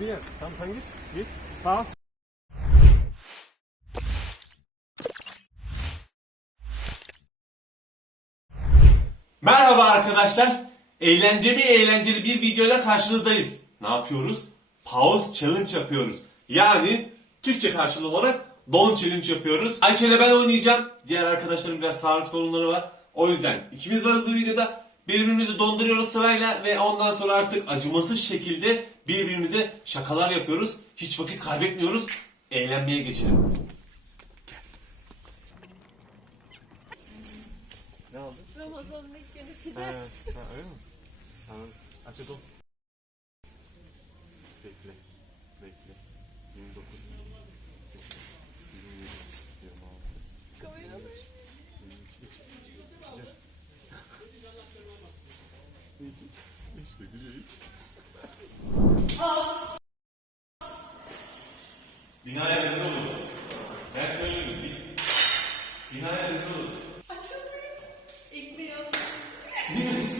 bir yer. Tamam sen git. Git. Tamam. Merhaba arkadaşlar. Eğlenceli eğlenceli bir videoyla karşınızdayız. Ne yapıyoruz? Pause challenge yapıyoruz. Yani Türkçe karşılığı olarak don challenge yapıyoruz. Ayça ile ben oynayacağım. Diğer arkadaşlarım biraz sağlık sorunları var. O yüzden ikimiz varız bu videoda. Birbirimizi donduruyoruz sırayla ve ondan sonra artık acımasız şekilde birbirimize şakalar yapıyoruz. Hiç vakit kaybetmiyoruz. Eğlenmeye geçelim. Ne oldu? Ramazan'ın ilk günü pide. Ha, ha öyle mi? Tamam. Aç et 25.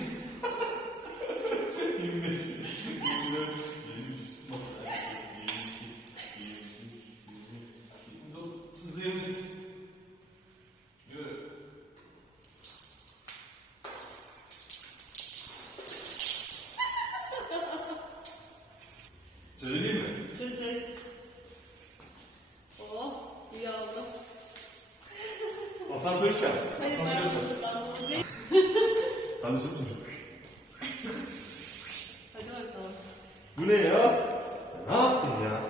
Söyleyeyim mi? Çözel. Oh iyi oldu. Asansörü çağır. Hayır ben İstanbul'da değil. Hadi zıpla. Hadi bakalım. Bu ne ya? Ne yaptın ya?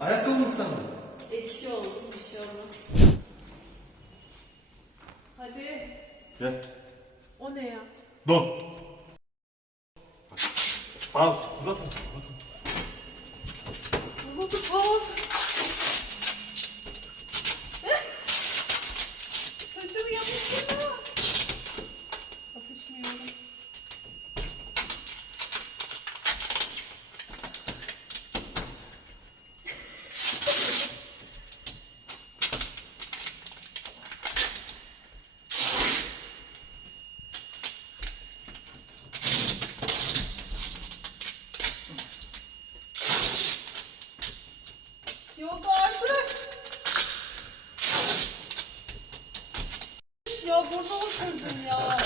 Ayakkabı ıslandın? Ekşi oldu bir şey olmaz. Hadi. Gel. O ne ya? Don. Al. Uzat. Bu Yok artık. Ya burnumu kırdın ya.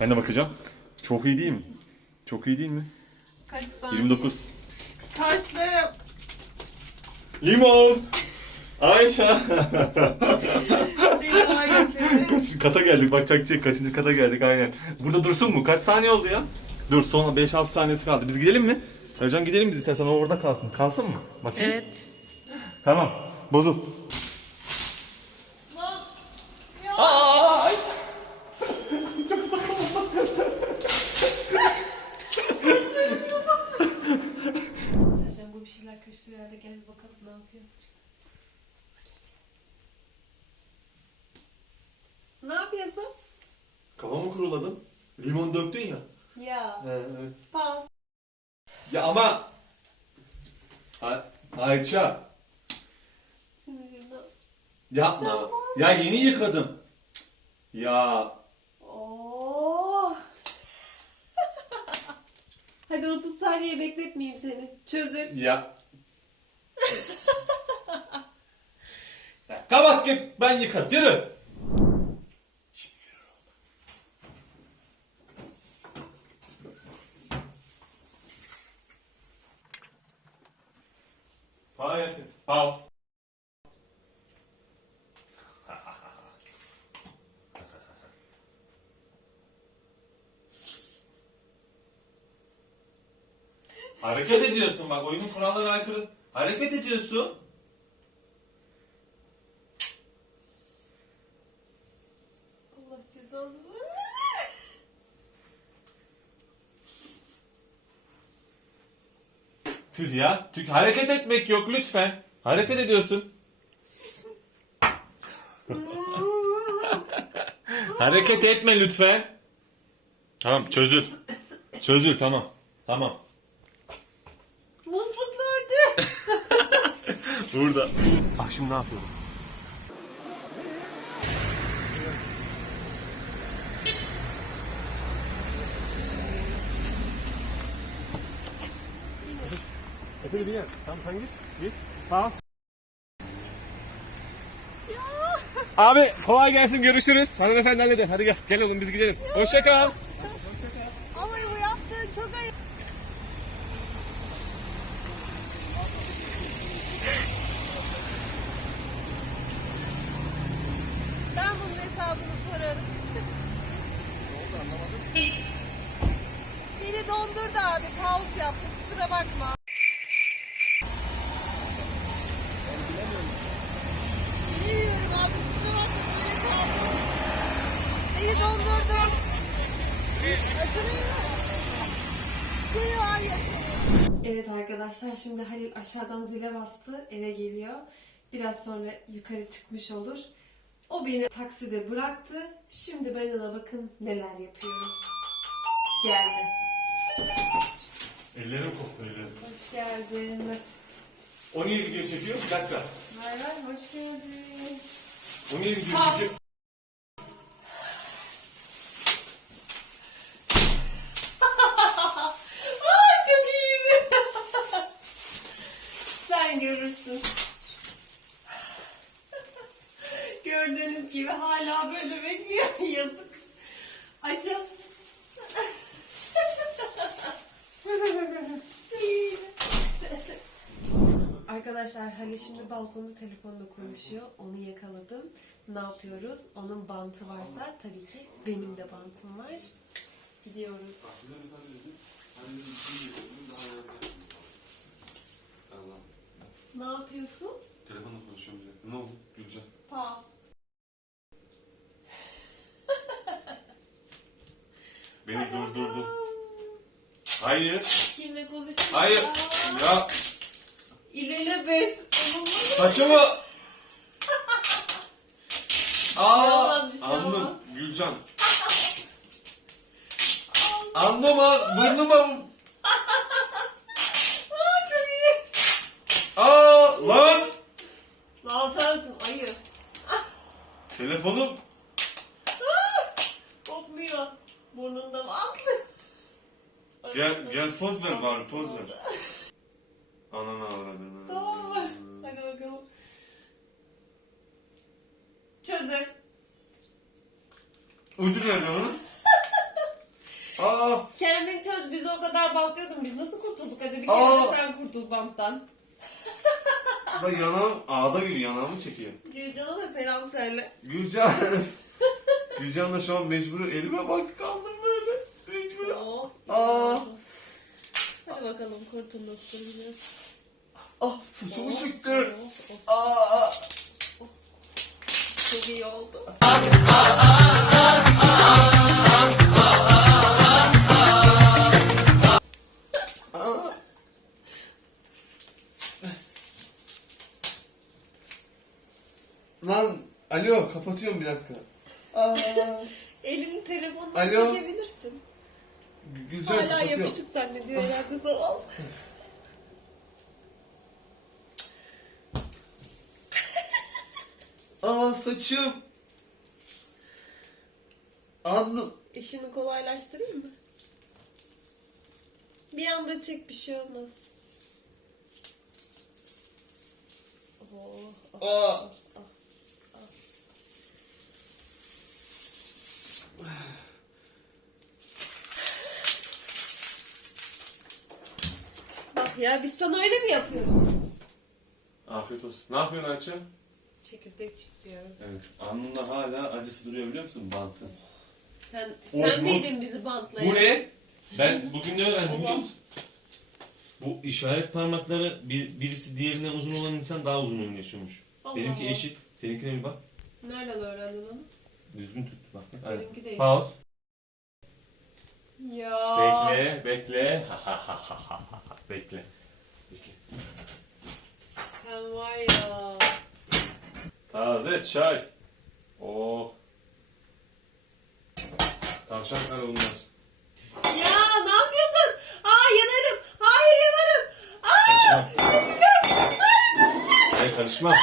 Ben de bakacağım. Çok iyi değil mi? Çok iyi değil mi? Kaç saniye? 29. Kaşlarım. Limon. Ayşe. Seni. Kaç kata geldik bak çakçı kaçıncı kata geldik aynen. Burada dursun mu? Kaç saniye oldu ya? Dur son 5-6 saniyesi kaldı. Biz gidelim mi? Ercan gidelim biz istersen o orada kalsın. Kalsın mı? Bakayım. Evet. Tamam. Ya. Aa! Sercan bu bir şeyler karıştırıyor herhalde. Gel bir bakalım ne yapıyor. Ne yapıyorsun? Kafamı kuruladım. Limon döktün ya. Ya. He, evet. Pas. Ya ama... Ay Ayça. Yapma. Ya yeni yıkadım. Ya Oh. Hadi 30 saniye bekletmeyeyim seni. Çözül. Ya. ya kapat git ben yıkat yürü. Kolay gelsin. Pause. Hareket ediyorsun bak oyunun kurallarına aykırı. Hareket ediyorsun. Allah cezanı. Tüh ya. Tüh. Hareket etmek yok lütfen. Hareket ediyorsun. Hareket etme lütfen. Tamam çözül. Çözül tamam. Tamam. Musluk nerede? Burada. Bak şimdi ne yapıyorum? bir yer. Tamam sen git. Git. Tamam. Abi kolay gelsin görüşürüz. Hanımefendi hadi hadi gel. Gel oğlum biz gidelim. Hoşça kal. Ama bu yaptığın çok ayıp. Ben bunun hesabını sorarım. Beni dondurdu abi. Pause yaptı. Kusura bakma. Bilemiyorum abi. Kusura bakma. Bunun hesabı. Beni dondurdu. Açılıyor. Suyu var ya Evet arkadaşlar şimdi Halil aşağıdan zile bastı eve geliyor. Biraz sonra yukarı çıkmış olur. O beni takside bıraktı. Şimdi ben ona bakın neler yapıyorum. Geldi. Ellerim koktu ellerim. Hoş geldin. O niye video çekiyor? Bir dakika. Merhaba hoş geldin. O niye video Pas. çekiyor? Aa çok iyiydi. Sen görürsün. Gördüğünüz gibi hala böyle bekliyor. Yazık. Açın. Arkadaşlar Halil şimdi balkonda telefonda konuşuyor. Onu yakaladım. Ne yapıyoruz? Onun bantı varsa tabii ki benim de bantım var. Gidiyoruz. Ne yapıyorsun? Telefonla konuşuyorum. Ne oldu? Gülcan. Pause. Beni durdurdu. Hayır. Kimle konuşuyorsun? Hayır. Ya Olumlu. saçımı. Aa, bir şey anladım. olmaz. Gülcan. Anladım ha, burnuma. Aa çok iyi. Aa, lan. Lan sensin ayı. Telefonum. Kopmuyor. Burnunda var. Gel, gel poz ver bari, poz ver. Ananı avradını. Ucu nerede onun? Aa, Kendin çöz. Bizi o kadar bantlıyordun. Biz nasıl kurtulduk? Hadi bir kere Aa. de sen kurtul banttan. bak yanağım ağda gibi yanağımı çekiyor. Gülcan'a da selam söyle. Gülcan. Gülcan da şu an mecbur elime bak kaldım böyle. Mecbur. Oo. Aa. Hadi bakalım kurtul nasıl biraz. Ah saçımı çıktı. Oh, oh, Aa. Çok iyi oldu. Lan alo kapatıyorum bir dakika. Aa. Elini telefonla Alo. çekebilirsin. Gülcan Hala kapatıyorum. yapışık zannediyor kızı al. Aa saçım. Anladım. İşini kolaylaştırayım mı? Bir anda çek bir şey olmaz. Oh, oh. Aa. Ya biz sana öyle mi yapıyoruz? Afiyet olsun. Ne yapıyorsun Ayça? Çekirdek çitliyorum. Evet. Alnında hala acısı duruyor biliyor musun bantın? Sen, O sen miydin bizi bantlayan? Bu ne? Ben bugün ne öğrendim biliyor musun? Bu işaret parmakları bir, birisi diğerinden uzun olan insan daha uzun ömür yaşıyormuş. Allah Benimki Allah. eşit. Seninkine bir bak. Nereden öğrendin onu? Düzgün tut bak. Benimki değil. Pause. Ya. Bekle, bekle. bekle. Bekle. Sen var ya. Taze çay. Oh. Tavşan kanı bunlar. Ya ne yapıyorsun? Aa yanarım. Hayır yanarım. Aa çok sıcak. Hayır karışma.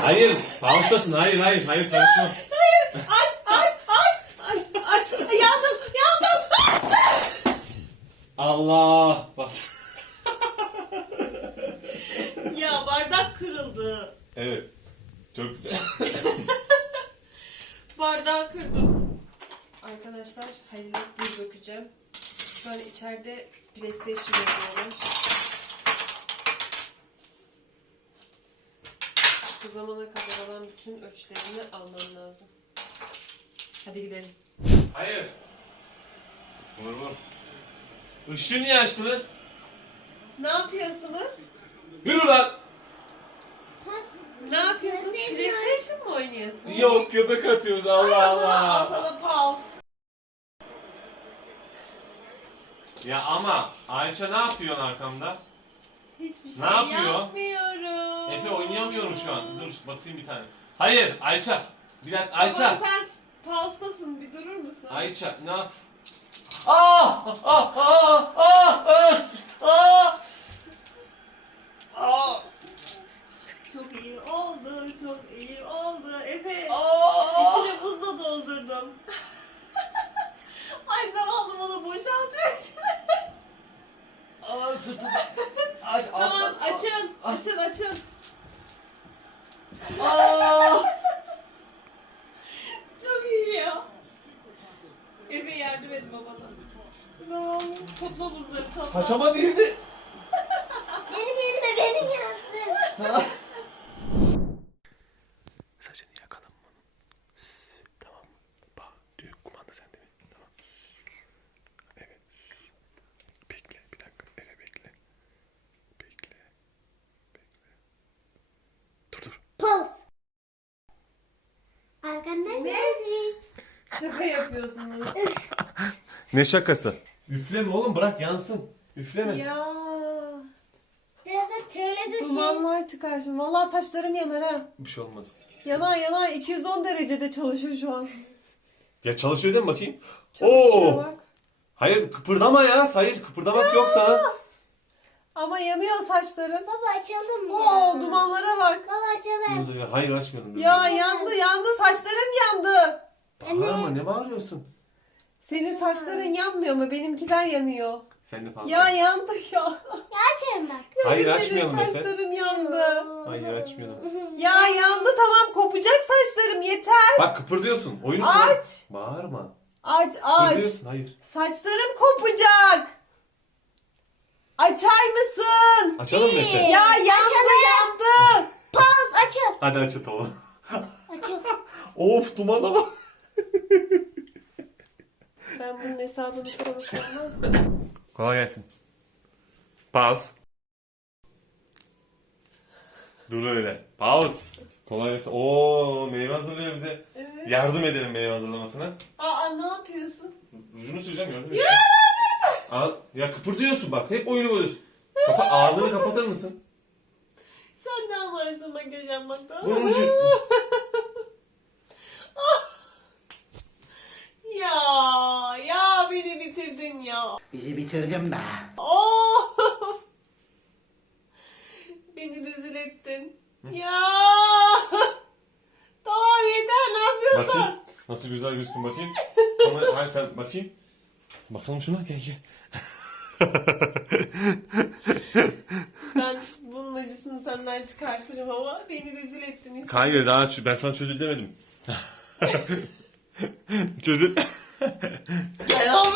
Hayır. Pause'tasın. Hayır hayır hayır karışma. Hayır. Aç aç aç. Aç aç. Yandım yandım. Allah. Bak. olmadı. Evet. Çok güzel. Bardağı kırdım. Arkadaşlar Halil'e buz dökeceğim. Şu an içeride PlayStation oynuyorlar. Bu zamana kadar olan bütün ölçülerini almam lazım. Hadi gidelim. Hayır. Vur vur. Işığı niye açtınız? Ne yapıyorsunuz? Yürü lan. Ne yapıyorsun? PlayStation mı oynuyorsun? Yok göbek atıyoruz Allah Al sana, al Allah. sana pause. Ya ama Ayça ne yapıyorsun arkamda? Hiçbir şey Ne yapıyor? yapmıyorum. Efe oynayamıyorum şu an. Dur basayım bir tane. Hayır Ayça. Bir dakika Baba Ayça. sen pause'tasın bir durur musun? Ayça ne yap? Ah! Ah! Ah! Ah! Ah! Ah! Ah! Çok iyi oldu, çok iyi oldu. Efe, Ah! içine buzla doldurdum. Ay zavallı onu boşaltıyor içine. Ah! Sırtım. Aç. tamam, açın, açın, açın. Ah! Çok iyi ya. Efe yardım et babana. Zavallı, topla buzları, topla. Paçama değildi. Benim yerime benim yazsın. Saçını yakalım mı? Tamam mı? Bak düğün kumanda sende mi? Tamam. Evet. Bekle bir dakika. Eve bekle. Bekle. Bekle. Dur dur. Poz. Arkandan Ne? Şaka yapıyorsunuz. ne şakası? Üfleme oğlum bırak yansın. Üfleme. ya. Biraz da törledi şey. Dumanlar çıkar şimdi. Vallahi taşlarım yanar ha. Bir şey olmaz. Yanar yanar 210 derecede çalışıyor şu an. Ya çalışıyor değil mi bakayım? Çalışıyor Oo. bak. Hayır kıpırdama ya. Hayır kıpırdamak yok sana. Ama yanıyor saçlarım. Baba açalım mı? Oo dumanlara bak. Baba açalım. Hayır açmıyorum. Ya yandı yandı saçlarım yandı. Bağırma ne bağırıyorsun? Senin saçların yanmıyor mu? Benimkiler yanıyor. Sen de falan. Ya yandı ya. Ya açarım bak. Hayır Senin açmayalım Efe. saçlarım yandı. Hayır açmayalım. Ya yandı tamam kopacak saçlarım yeter. Bak kıpırdıyorsun. Oyunu kur. Aç. Bağırma. Aç aç. Kıpırdıyorsun. Hayır. Saçlarım kopacak. Açar mısın? Açalım mı Efe? Ya yandı Açalım. yandı. Poz açıl. Hadi açıt oğlum. Açıl. of dumana bak. Ben bunun hesabını sormaz mı? Kolay gelsin. Pause. Dur öyle. Pause. Kolay gelsin. Oo meyve hazırlıyor bize. Evet. Yardım edelim meyve hazırlamasına. Aa ne yapıyorsun? Rujunu süreceğim gördün mü? Ya Al, ya kıpırdıyorsun bak. Hep oyunu bozuyorsun. Kapa ağzını kapatır mısın? Sen ne anlarsın makyaj yapmaktan? Bu ruju. Ya ya beni bitirdin ya. Bizi bitirdin be. Oh! beni rezil ettin. Ya! tamam yeter ne yapıyorsun? Bakayım. Nasıl güzel gözükün bakayım. Ama hayır sen bakayım. Bakalım şuna gel gel. Ben bunun acısını senden çıkartırım ama beni rezil ettin. Hayır daha ben sana çözül demedim. Çözül. Gel lan.